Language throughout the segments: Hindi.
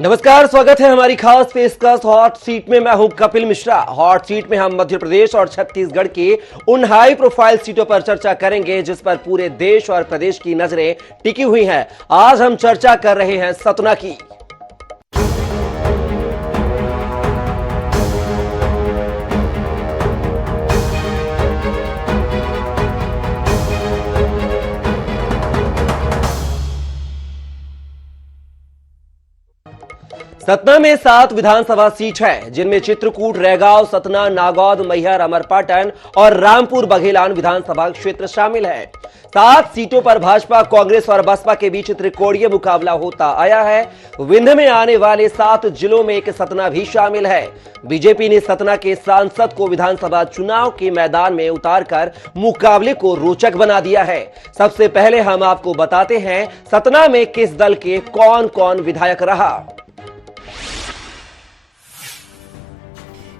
नमस्कार, स्वागत है हमारी खास पेशकश हॉट सीट में। मैं हूं कपिल मिश्रा। हॉट सीट में हम मध्य प्रदेश और छत्तीसगढ़ की उन हाई प्रोफाइल सीटों पर चर्चा करेंगे जिस पर पूरे देश और प्रदेश की नजरें टिकी हुई हैं। आज हम चर्चा कर रहे हैं सतना की। सतना में 7 विधानसभा सीट है जिनमें चित्रकूट, रैगांव, सतना, नागौद, मैहर, अमरपाटन और रामपुर बघेलान विधानसभा क्षेत्र शामिल है। 7 सीटों पर भाजपा, कांग्रेस और बसपा के बीच त्रिकोणीय मुकाबला होता आया है। विंध्य में आने वाले 7 जिलों में एक सतना भी शामिल है। बीजेपी ने सतना के सांसद को विधानसभा चुनाव के मैदान में उतारकर मुकाबले को रोचक बना दिया है। सबसे पहले हम आपको बताते हैं सतना में किस दल के कौन कौन विधायक रहा।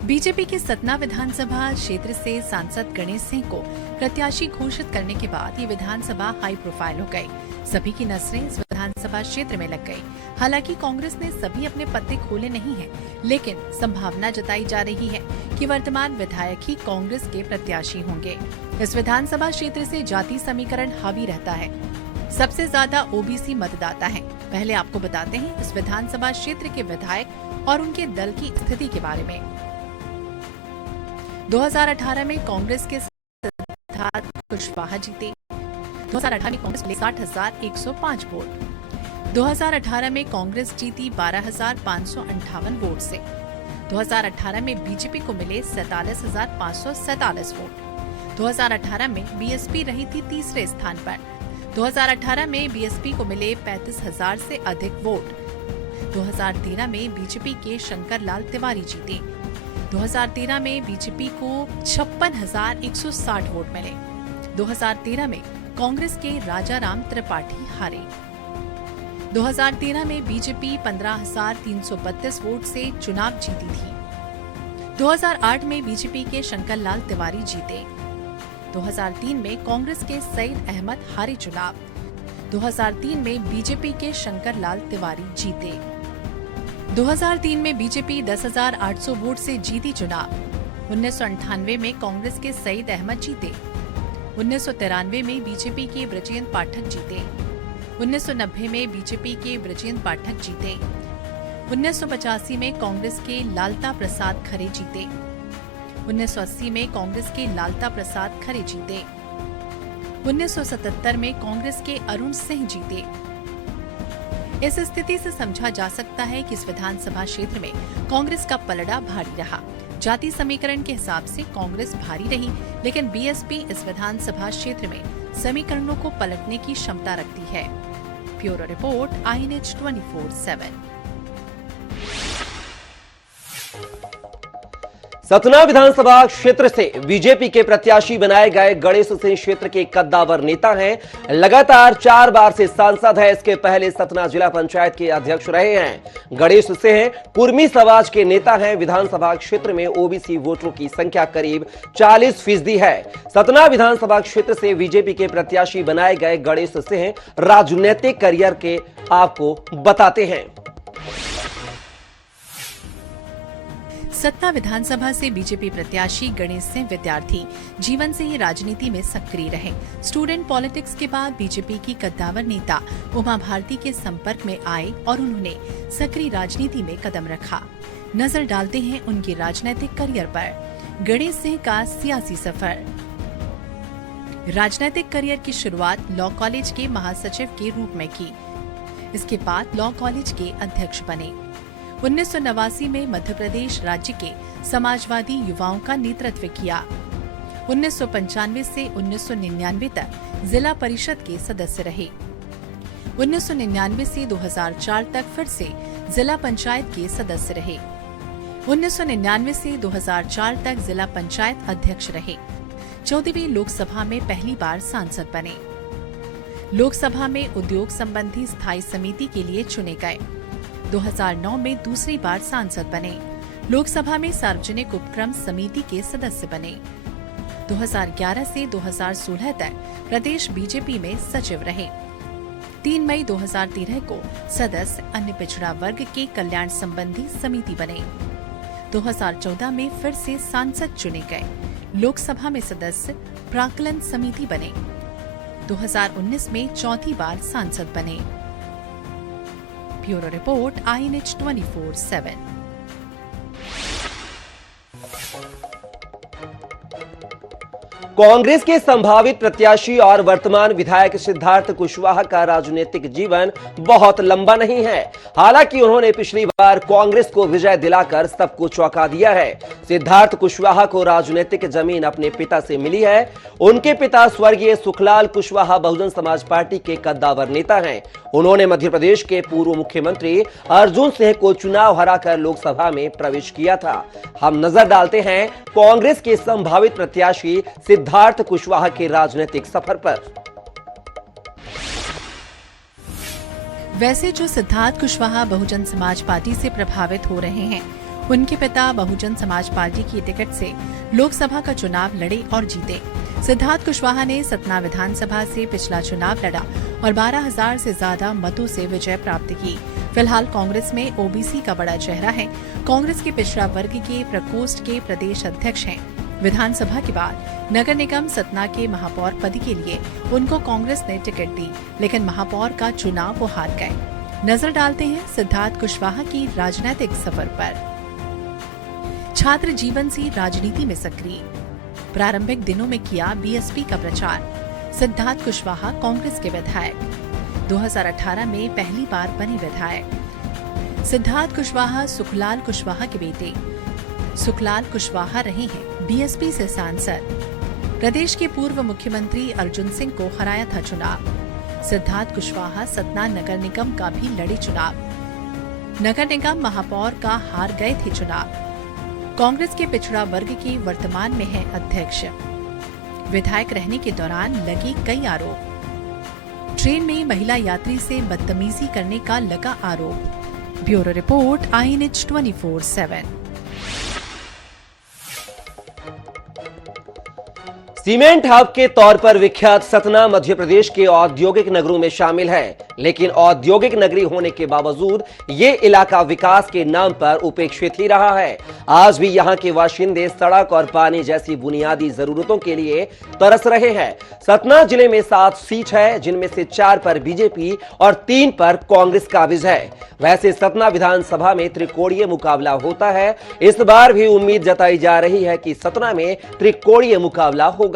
बीजेपी के सतना विधानसभा क्षेत्र से सांसद गणेश सिंह को प्रत्याशी घोषित करने के बाद ये विधानसभा हाई प्रोफाइल हो गई। सभी की नजरें इस विधानसभा क्षेत्र में लग गई। हालांकि कांग्रेस ने सभी अपने पत्ते खोले नहीं हैं, लेकिन संभावना जताई जा रही है कि वर्तमान विधायक ही कांग्रेस के प्रत्याशी होंगे। इस विधानसभा क्षेत्र से जाति समीकरण हावी रहता है। सबसे ज्यादा ओबीसी मतदाता हैं। पहले आपको बताते हैं इस विधानसभा क्षेत्र के विधायक और उनके दल की स्थिति के बारे में। 2018 में कांग्रेस के सिद्धार्थ कुशवाहा जीते। 2018 में कांग्रेस मिले 60,105 वोट। 2018 में कांग्रेस जीती 12,558 वोट से। 2018 में बीजेपी को मिले 47,547 वोट। 2018 में बीएसपी रही थी तीसरे स्थान पर। 2018 में बीएसपी को मिले 35,000 से अधिक वोट। 2013 में बीजेपी के शंकर लाल तिवारी जीते। 2013 में बीजेपी को 56,160 वोट मिले। 2013 में कांग्रेस के राजा राम त्रिपाठी हारे। 2013 में बीजेपी 15,332 वोट से चुनाव जीती थी। 2008 में बीजेपी के शंकर लाल तिवारी जीते। 2003 में कांग्रेस के सईद अहमद हारे चुनाव। 2003 में बीजेपी के शंकर लाल तिवारी जीते। 2003 में बीजेपी 10,800 वोट से जीती चुनाव। 1998 में कांग्रेस के सईद अहमद जीते। 1993 में बीजेपी के ब्रजेंद्र पाठक जीते। 1990 में बीजेपी के ब्रजेंद्र पाठक जीते। 1985 में कांग्रेस के लालता प्रसाद खरे जीते। 1980 में कांग्रेस के लालता प्रसाद खरे जीते। 1977 में कांग्रेस के अरुण सिंह जीते। इस स्थिति से समझा जा सकता है कि इस विधानसभा क्षेत्र में कांग्रेस का पलड़ा भारी रहा। जाति समीकरण के हिसाब से कांग्रेस भारी रही, लेकिन बीएसपी इस विधानसभा क्षेत्र में समीकरणों को पलटने की क्षमता रखती है। Bureau report, INH 24/7। सतना विधानसभा क्षेत्र से बीजेपी के प्रत्याशी बनाए गए गणेश सिंह क्षेत्र के कद्दावर नेता हैं। लगातार 4 बार से सांसद हैं। इसके पहले सतना जिला पंचायत के अध्यक्ष रहे हैं। गणेश सिंह कुर्मी समाज के नेता हैं। विधानसभा क्षेत्र में ओबीसी वोटरों की संख्या करीब 40% है। सतना विधानसभा क्षेत्र से बीजेपी के प्रत्याशी बनाए गए गणेश सिंह राजनीतिक करियर के आपको बताते हैं। सतना विधानसभा से बीजेपी प्रत्याशी गणेश सिंह विद्यार्थी जीवन से ही राजनीति में सक्रिय रहे। स्टूडेंट पॉलिटिक्स के बाद बीजेपी की कद्दावर नेता उमा भारती के संपर्क में आए और उन्होंने सक्रिय राजनीति में कदम रखा। नजर डालते हैं उनके राजनीतिक करियर पर। गणेश सिंह का सियासी सफर। राजनीतिक करियर की शुरुआत लॉ कॉलेज के महासचिव के रूप में की। इसके बाद लॉ कॉलेज के अध्यक्ष बने। 1989 में मध्य प्रदेश राज्य के समाजवादी युवाओं का नेतृत्व किया। 1995 से 1999 तक जिला परिषद के सदस्य रहे। 1999 से 2004 तक फिर से जिला पंचायत के सदस्य रहे। 1999 से 2004 तक जिला पंचायत अध्यक्ष रहे। 14वीं लोकसभा में पहली बार सांसद बने। लोकसभा में उद्योग संबंधी स्थायी समिति के लिए चुने गए। 2009 में दूसरी बार सांसद बने। लोकसभा में सार्वजनिक उपक्रम समिति के सदस्य बने। 2011 से 2016 तक प्रदेश बीजेपी में सचिव रहे। 3 मई 2013 को सदस्य अन्य पिछड़ा वर्ग के कल्याण संबंधी समिति बने। 2014 में फिर से सांसद चुने गए। लोकसभा में सदस्य प्राक्कलन समिति बने। 2019 में चौथी बार सांसद बने। Bureau report INH 24/7। कांग्रेस के संभावित प्रत्याशी और वर्तमान विधायक सिद्धार्थ कुशवाहा का राजनीतिक जीवन बहुत लंबा नहीं है। हालांकि उन्होंने पिछली बार कांग्रेस को विजय दिलाकर सबको चौंका दिया है। सिद्धार्थ कुशवाहा को राजनीतिक जमीन अपने पिता से मिली है। उनके पिता स्वर्गीय सुखलाल कुशवाहा बहुजन समाज पार्टी के कद्दावर नेता हैं। उन्होंने मध्य प्रदेश के पूर्व मुख्यमंत्री अर्जुन सिंह को चुनाव हराकर लोकसभा में प्रवेश किया था। हम नजर डालते हैं कांग्रेस के संभावित प्रत्याशी सिद्धार्थ कुशवाहा के राजनीतिक सफर पर। वैसे जो सिद्धार्थ कुशवाहा बहुजन समाज पार्टी से प्रभावित हो रहे हैं, उनके पिता बहुजन समाज पार्टी की टिकट से लोकसभा का चुनाव लड़े और जीते। सिद्धार्थ कुशवाहा ने सतना विधानसभा से पिछला चुनाव लड़ा और 12,000 से ज्यादा मतों से विजय प्राप्त की। फिलहाल कांग्रेस में ओबीसी का बड़ा चेहरा है। कांग्रेस के पिछड़ा वर्ग के प्रकोष्ठ के प्रदेश अध्यक्ष हैं। विधानसभा के बाद नगर निगम सतना के महापौर पद के लिए उनको कांग्रेस ने टिकट दी, लेकिन महापौर का चुनाव वो हार गए। नजर डालते हैं सिद्धार्थ कुशवाहा की राजनीतिक सफर पर। छात्र जीवन से राजनीति में सक्रिय। प्रारंभिक दिनों में किया बीएसपी का प्रचार। सिद्धार्थ कुशवाहा कांग्रेस के विधायक। 2018 में पहली बार बने विधायक। सिद्धार्थ कुशवाहा सुखलाल कुशवाहा के बेटे। सुखलाल कुशवाहा रहे हैं बीएसपी से सांसद। प्रदेश के पूर्व मुख्यमंत्री अर्जुन सिंह को हराया था चुनाव। सिद्धार्थ कुशवाहा सतना नगर निगम का भी लड़े चुनाव। नगर निगम महापौर का हार गए थे चुनाव। कांग्रेस के पिछड़ा वर्ग के वर्तमान में है अध्यक्ष। विधायक रहने के दौरान लगे कई आरोप। ट्रेन में महिला यात्री से बदतमीजी करने का लगा आरोप। Bureau report INH 24/7। Cement hub के तौर पर विख्यात सतना मध्य प्रदेश के औद्योगिक नगरों में शामिल है, लेकिन औद्योगिक नगरी होने के बावजूद ये इलाका विकास के नाम पर उपेक्षित ही रहा है। आज भी यहाँ के बाशिंदे सड़क और पानी जैसी बुनियादी जरूरतों के लिए तरस रहे हैं। सतना जिले में 7 सीट है, जिनमें से 4 पर बीजेपी और 3 पर कांग्रेस काबिज है। वैसे सतना विधानसभा में त्रिकोणीय मुकाबला होता है। इस बार भी उम्मीद जताई जा रही है कि सतना में त्रिकोणीय मुकाबला होगा।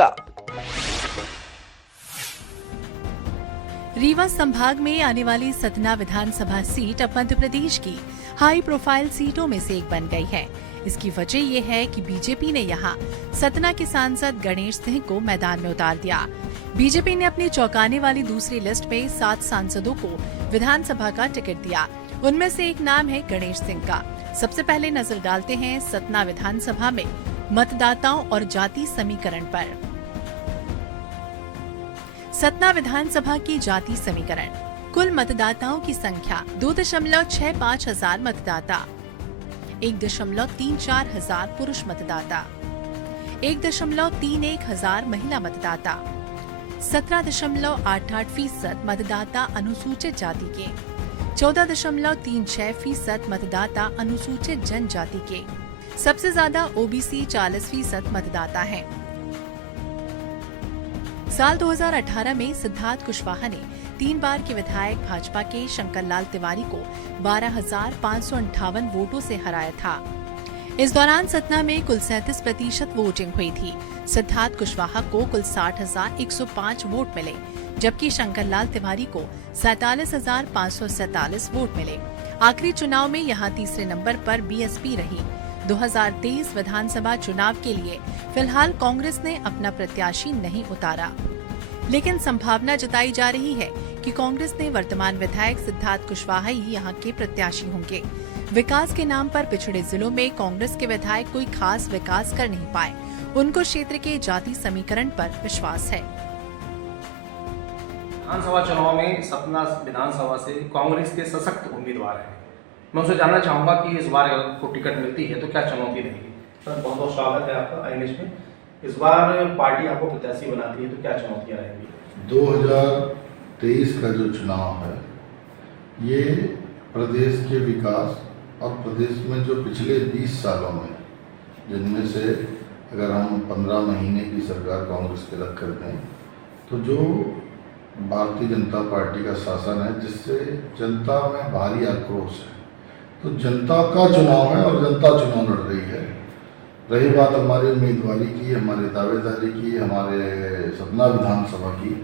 रीवा संभाग में आने वाली सतना विधानसभा सीट अब मध्य प्रदेश की हाई प्रोफाइल सीटों में से एक बन गई है। इसकी वजह यह है कि बीजेपी ने यहां सतना के सांसद गणेश सिंह को मैदान में उतार दिया। बीजेपी ने अपनी चौंकाने वाली दूसरी लिस्ट में 7 सांसदों को विधानसभा का टिकट दिया। उनमें से एक नाम है गणेश सिंह का। सबसे पहले नजर डालते हैं सतना विधानसभा में मतदाताओं और जाति समीकरण पर। सतना विधानसभा की जाति समीकरण। कुल मतदाताओं की संख्या 2.65 हजार मतदाता, 1.34 हजार पुरुष मतदाता, 1.31 हजार महिला मतदाता, 17.88% मतदाता अनुसूचित जाति के, 14.36% मतदाता अनुसूचित जनजाति के। सबसे ज्यादा ओबीसी 40% मतदाता हैं। साल 2018 में सिद्धार्थ कुशवाहा ने 3 बार के विधायक भाजपा के शंकरलाल तिवारी को 12,558 वोटों से हराया था। इस दौरान सतना में कुल 37% वोटिंग हुई थी। सिद्धार्थ कुशवाहा को कुल 60,105 वोट मिले, जबकि शंकरलाल तिवारी को 47,547 वोट मिले। आखिरी चुनाव में यहां तीसरे नंबर पर बीएसपी रही। 2023 विधानसभा चुनाव के लिए फिलहाल कांग्रेस ने अपना प्रत्याशी नहीं उतारा, लेकिन संभावना जताई जा रही है कि कांग्रेस ने वर्तमान विधायक सिद्धार्थ कुशवाहा ही यहां के प्रत्याशी होंगे। विकास के नाम पर पिछड़े जिलों में कांग्रेस के विधायक कोई खास विकास कर नहीं पाए। उनको क्षेत्र के जाति समीकरण पर विश्वास है। विधानसभा चुनाव में सतना विधानसभा से कांग्रेस के सशक्त उम्मीदवार हैं। मैं उनसे जानना चाहूंगा कि इस बार अगर आपको टिकट मिलती है तो क्या चुनौती रहेगी। सर बहुत बहुत स्वागत है आपका INH में। इस बार पार्टी आपको प्रत्याशी बनाती है तो क्या चुनौतियां रहेंगी। 2023 का जो चुनाव है ये प्रदेश के विकास और प्रदेश में जो पिछले 20 सालों में, जिनमें से अगर हम 15 महीने की सरकार कांग्रेस के रख कर दें, तो जो भारतीय जनता पार्टी का शासन है जिससे जनता में भारी आक्रोश है, तो जनता का चुनाव है और जनता चुनाव लड़ रही है। रही बात हमारी उम्मीदवारी की, हमारी दावेदारी की, हमारे सतना विधानसभा की,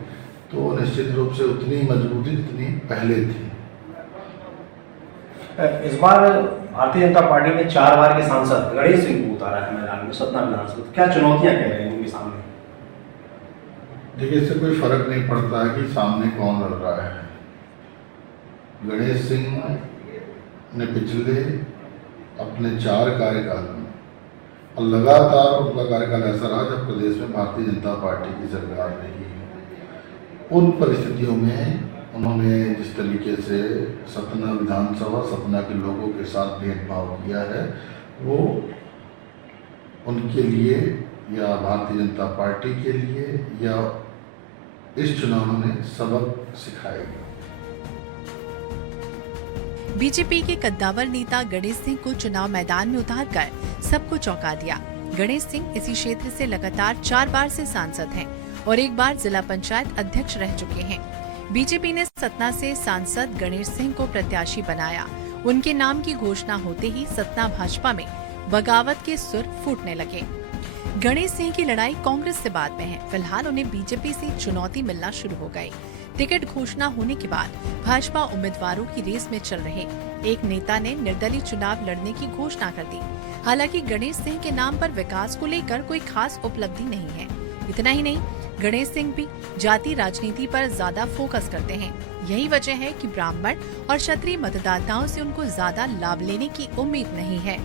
तो निश्चित रूप से उतनी मजबूती जितनी पहले थी। इस बार भारतीय जनता पार्टी ने 4 बार के सांसद गणेश सिंह को उतारा है मैदान में सतना विधानसभा, तो क्या चुनौतियां कह रहे हैं उनके सामने? देखिए, इससे कोई फर्क नहीं पड़ता है कि सामने कौन लड़ रहा है। गणेश सिंह ने पिछले अपने 4 कार्यकाल में, और लगातार उनका कार्यकाल ऐसा रहा जब प्रदेश में भारतीय जनता पार्टी की सरकार रही है, उन परिस्थितियों में उन्होंने जिस तरीके से सतना विधानसभा, सतना के लोगों के साथ भेदभाव किया है, वो उनके लिए या भारतीय जनता पार्टी के लिए या इस चुनाव में सबक सिखाएगा। बीजेपी के कद्दावर नेता गणेश सिंह को चुनाव मैदान में उतारकर सबको चौंका दिया। गणेश सिंह इसी क्षेत्र से लगातार 4 बार से सांसद हैं और 1 बार जिला पंचायत अध्यक्ष रह चुके हैं। बीजेपी ने सतना से सांसद गणेश सिंह को प्रत्याशी बनाया। उनके नाम की घोषणा होते ही सतना भाजपा में बगावत के सुर फूटने लगे। गणेश सिंह की लड़ाई कांग्रेस से बाद में है। फिलहाल उन्हें बीजेपी से चुनौती मिलना शुरू हो गई। टिकट घोषणा होने के बाद भाजपा उम्मीदवारों की रेस में चल रहे एक नेता ने निर्दलीय चुनाव लड़ने की घोषणा कर दी। हालांकि गणेश सिंह के नाम पर विकास को लेकर कोई खास उपलब्धि नहीं है। इतना ही नहीं, गणेश सिंह भी जाति राजनीति पर ज्यादा फोकस करते हैं। यही वजह है कि ब्राह्मण और क्षत्रिय मतदाताओं से उनको ज्यादा लाभ लेने की उम्मीद नहीं है।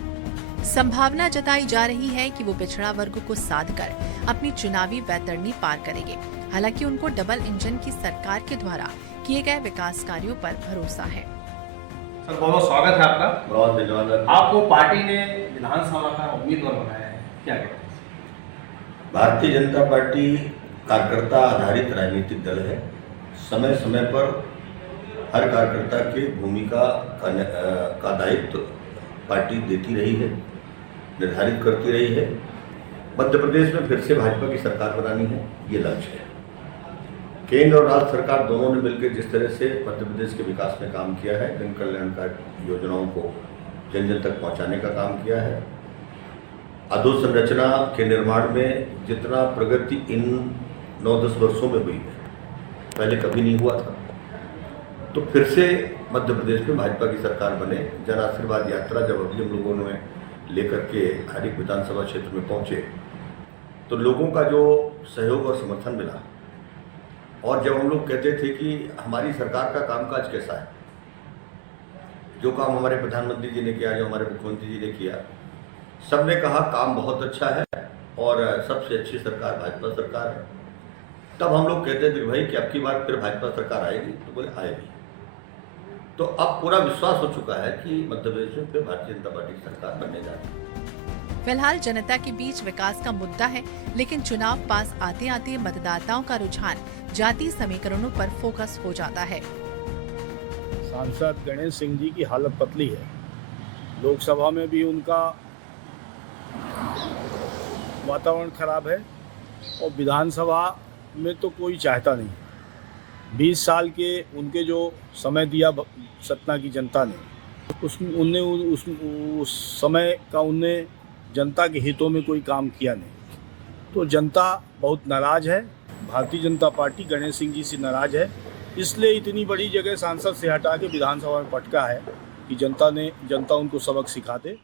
संभावना जताई जा रही है कि वो पिछड़ा वर्ग को साध कर अपनी चुनावी वैतरणी पार करेंगे। हालांकि उनको डबल इंजन की सरकार के द्वारा किए गए विकास कार्यों पर भरोसा है। सर, बहुत स्वागत है आपका। बहुत धन्यवाद। आपको पार्टी ने विधानसभा का उम्मीदवार बनाया है, क्या कहते हैं? भारतीय जनता पार्टी कार्यकर्ता आधारित राजनीतिक दल है। समय समय पर हर कार्यकर्ता की भूमिका का दायित्व पार्टी देती रही है, निर्धारित करती रही है। मध्य प्रदेश में फिर से भाजपा की सरकार बनानी है, ये लक्ष्य है। केंद्र और राज्य सरकार दोनों ने मिलकर जिस तरह से मध्य प्रदेश के विकास में काम किया है, जन कल्याणकारी योजनाओं को जन जन तक पहुंचाने का काम किया है, अधोसंरचना के निर्माण में जितना प्रगति इन 9-10 वर्षों में हुई है, पहले कभी नहीं हुआ था। तो फिर से मध्य प्रदेश में भाजपा की सरकार बने। जन आशीर्वाद यात्रा जब अभी हम लोगों ने लेकर के हर एक विधानसभा क्षेत्र में पहुंचे, तो लोगों का जो सहयोग और समर्थन मिला, और जब हम लोग कहते थे कि हमारी सरकार का कामकाज कैसा है, जो काम हमारे प्रधानमंत्री जी ने किया, जो हमारे मुख्यमंत्री जी ने किया, सबने कहा काम बहुत अच्छा है और सबसे अच्छी सरकार भाजपा सरकार है। तब हम लोग कहते थे भाई कि अब की बार फिर भाजपा सरकार आएगी, तो बोले आएगी। तो अब पूरा विश्वास हो चुका है कि मध्य प्रदेश में फिर भारतीय जनता पार्टी की सरकार बनने जा रही है। फिलहाल जनता के बीच विकास का मुद्दा है, लेकिन चुनाव पास आते आते मतदाताओं का रुझान जाति समीकरणों पर फोकस हो जाता है। सांसद गणेश सिंह जी की हालत पतली है। लोकसभा में भी उनका वातावरण खराब है और विधानसभा में तो कोई चाहता नहीं। 20 साल के उनके जो समय दिया सतना की जनता ने, उस समय का उनने जनता के हितों में कोई काम किया नहीं। तो जनता बहुत नाराज है। भारतीय जनता पार्टी गणेश सिंह जी से नाराज है, इसलिए इतनी बड़ी जगह सांसद से हटा के विधानसभा में पटका है कि जनता उनको सबक सिखा दे।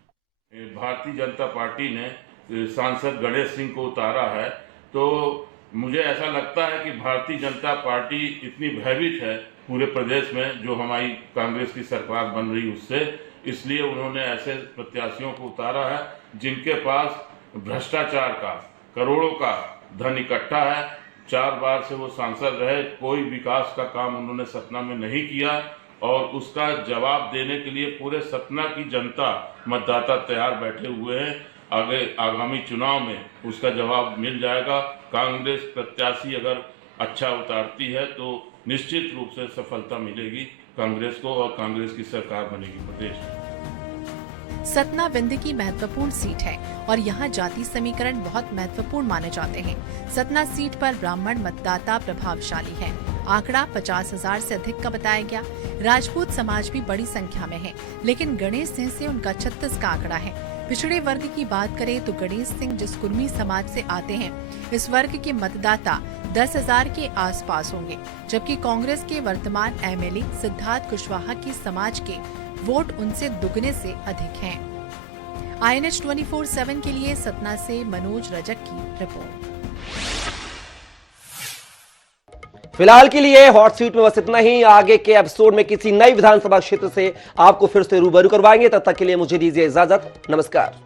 भारतीय जनता पार्टी ने सांसद गणेश सिंह को उतारा है, तो मुझे ऐसा लगता है कि भारतीय जनता पार्टी इतनी भयभीत है पूरे प्रदेश में, जो हमारी कांग्रेस की सरकार बन रही उससे, इसलिए उन्होंने ऐसे प्रत्याशियों को उतारा है जिनके पास भ्रष्टाचार का करोड़ों का धन इकट्ठा है। 4 बार से वो सांसद रहे, कोई विकास का काम उन्होंने सतना में नहीं किया, और उसका जवाब देने के लिए पूरे सतना की जनता, मतदाता तैयार बैठे हुए हैं। आगामी चुनाव में उसका जवाब मिल जाएगा। कांग्रेस प्रत्याशी अगर अच्छा उतारती है तो निश्चित रूप से सफलता मिलेगी कांग्रेस को और कांग्रेस की सरकार बनेगी प्रदेश में। सतना विंध्य की महत्वपूर्ण सीट है और यहाँ जाति समीकरण बहुत महत्वपूर्ण माने जाते हैं। सतना सीट पर ब्राह्मण मतदाता प्रभावशाली है। आंकड़ा 50,000 से अधिक का बताया गया। राजपूत समाज भी बड़ी संख्या में है, लेकिन गणेश सिंह से उनका 36 का आंकड़ा है। पिछड़े वर्ग की बात करें तो गणेश सिंह जिस कुर्मी समाज से आते हैं, इस वर्ग के मतदाता 10,000 के आसपास होंगे, जबकि कांग्रेस के वर्तमान एमएलए सिद्धार्थ कुशवाहा की समाज के वोट उनसे दुगने से अधिक हैं। INH 24/7 के लिए सतना से मनोज रजक की रिपोर्ट। फिलहाल के लिए हॉट सीट में बस इतना ही। आगे के एपिसोड में किसी नई विधानसभा क्षेत्र से आपको फिर से रूबरू करवाएंगे। तब तक के लिए मुझे दीजिए इजाजत। नमस्कार।